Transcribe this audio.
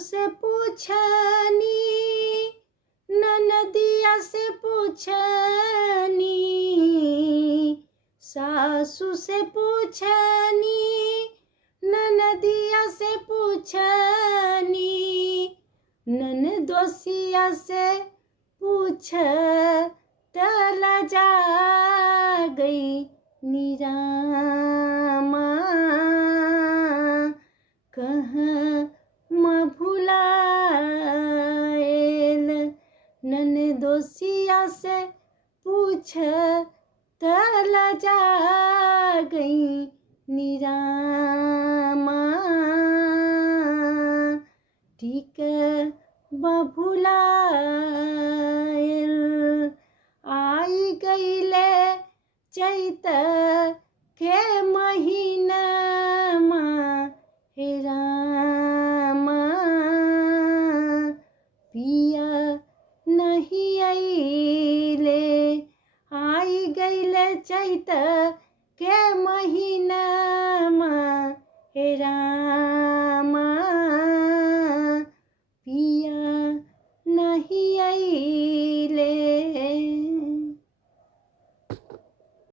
से पूछनी, ननदिया से पूछनी, सासू से पूछनी, ननदिया से पूछनी, ननदोसिया से पूछ तला जा गई निरामा, कहाँ म भुलाएल। ननदोसिया से पूछ तला जा गई निरामा, ठीक बभुलाएल। आई गईले चैत के महीनामा, हे रामा पिया नहीं आइले। आई गईले चैत के महीना